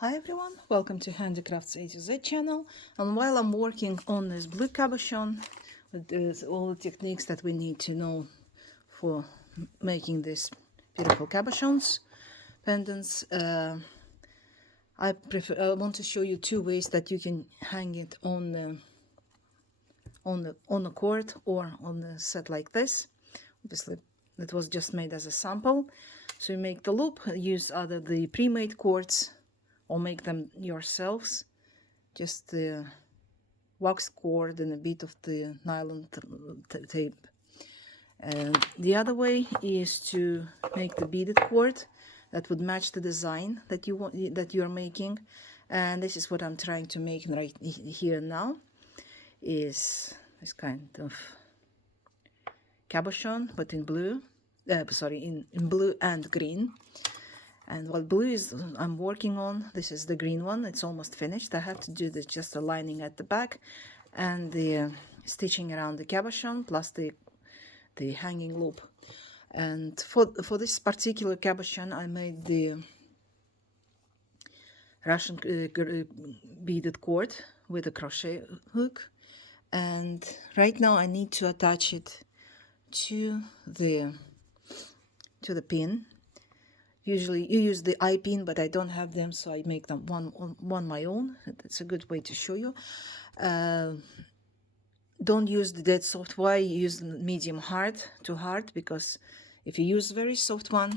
Hi everyone, welcome to Handicrafts A to Z channel. And while I'm working on this blue cabochon with all the techniques that we need to know for making these beautiful cabochons, pendants, I want to show you two ways that you can hang it on the cord or on the set like this. Obviously, it was just made as a sample. So you make the loop, use either the pre-made cords or make them yourselves. Just the wax cord and a bit of the nylon tape. And the other way is to make the beaded cord that would match the design that you are making. And this is what I'm trying to make right here now. Is this kind of cabochon, but in blue. In blue and green. And what blue is I'm working on, this is the green one. It's almost finished. I have to do this just a lining at the back and the stitching around the cabochon plus the hanging loop. And for this particular cabochon, I made the Russian beaded cord with a crochet hook. And right now I need to attach it to the pin. Usually you use the eye pin, but I don't have them, so I make them one my own. That's a good way to show you. Don't use the dead soft wire, use medium hard to hard, because if you use very soft one,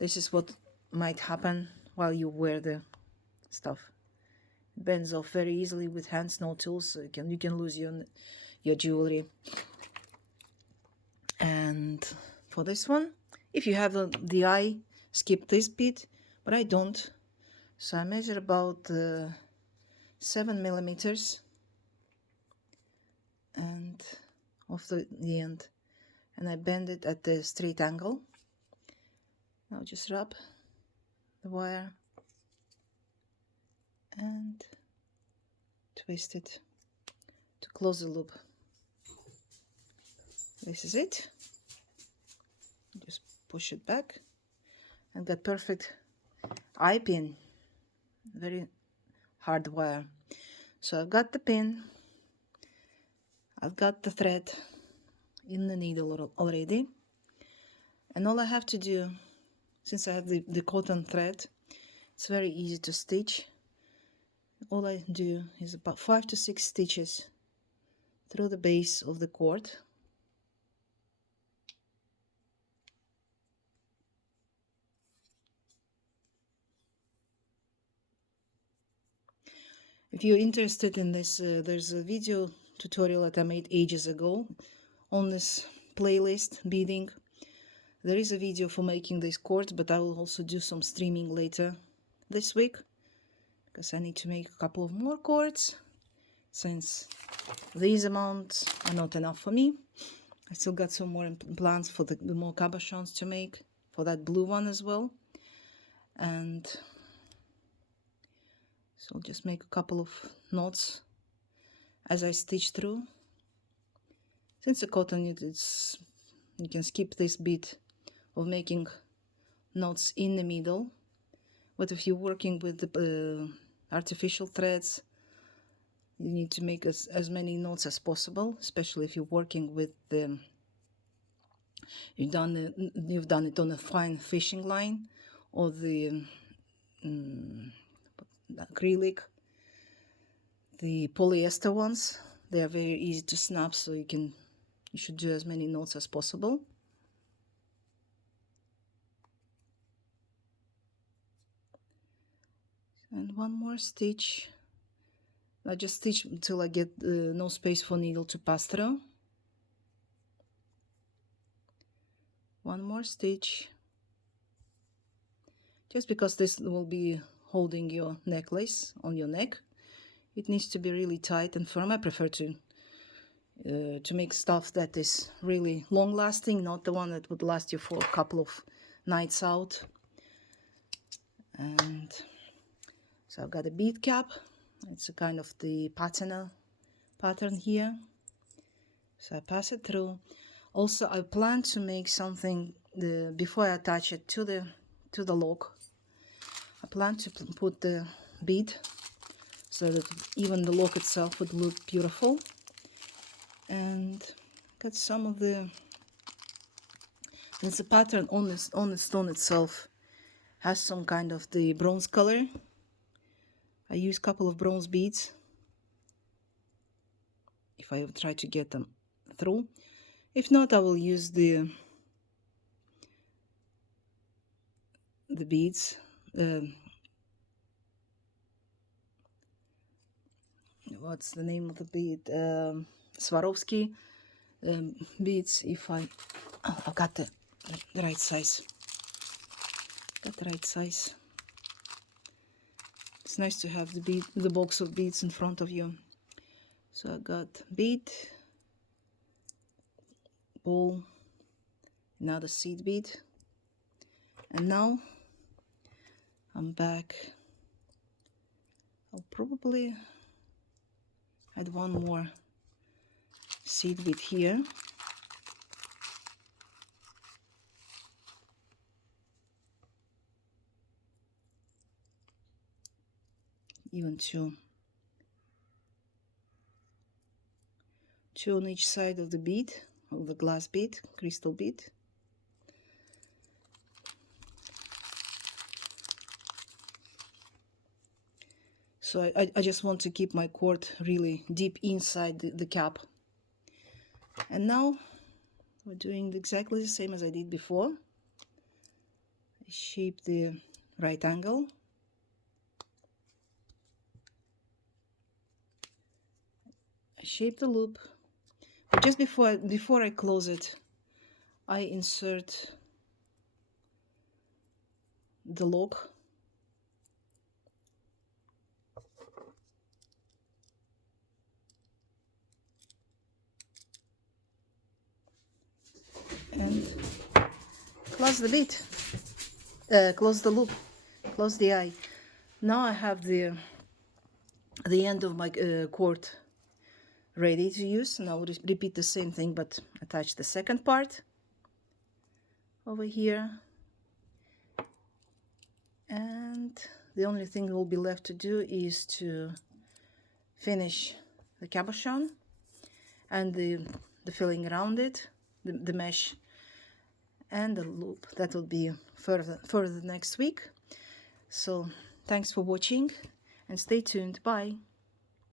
this is what might happen while you wear the stuff. It bends off very easily with hands, no tools, so you can lose your jewelry. And for this one, if you have the eye, skip this bit, but I don't. So I measure about 7 millimeters and of the end, and I bend it at the straight angle. Now just rub the wire and twist it to close the loop. This is it. Just push it back and got perfect eye pin, very hard wire. So I've got the pin, I've got the thread in the needle already, and all I have to do, since I have the cotton thread, it's very easy to stitch. All I do is about 5 to 6 stitches through the base of the cord. If you're interested in this, there's a video tutorial that I made ages ago on this playlist, beading. There is a video for making these cords, but I will also do some streaming later this week, because I need to make a couple of more cords, since these amounts are not enough for me. I still got some more plans for the more cabochons to make, for that blue one as well. And so I'll just make a couple of knots as I stitch through. Since the cotton, you can skip this bit of making knots in the middle. But if you're working with the artificial threads, you need to make as many knots as possible, especially if you're working with you've done it on a fine fishing line or the acrylic. The polyester ones, they are very easy to snap, so you should do as many knots as possible. And one more stitch. I just stitch until I get no space for needle to pass through. One more stitch, just because this will be holding your necklace on your neck. It needs to be really tight and firm. I prefer to make stuff that is really long lasting, not the one that would last you for a couple of nights out. And so I've got a bead cap. It's a kind of the pattern here. So I pass it through. Also, I plan to make something before I attach it to the lock. I plan to put the bead so that even the lock itself would look beautiful. And got some of the, it's a pattern on the stone itself, has some kind of the bronze color. I use a couple of bronze beads if I try to get them through. If not, I will use the beads. What's the name of the bead? Swarovski beads. If I've got the right size. Got the right size. It's nice to have the box of beads in front of you. So I got bead, ball, another seed bead, and now I'm back. I'll probably add one more seed bead here. Even two on each side of the bead, of the glass bead, crystal bead. So I just want to keep my cord really deep inside the cap. And now we're doing exactly the same as I did before. I shape the right angle. I shape the loop. But just before I close it, I insert the lock. And close the bead, close the loop, close the eye. Now I have the end of my cord ready to use. Now I'll repeat the same thing, but attach the second part over here. And the only thing that will be left to do is to finish the cabochon and the filling around it, the mesh and the loop. That will be further next week. So thanks for watching and stay tuned. Bye.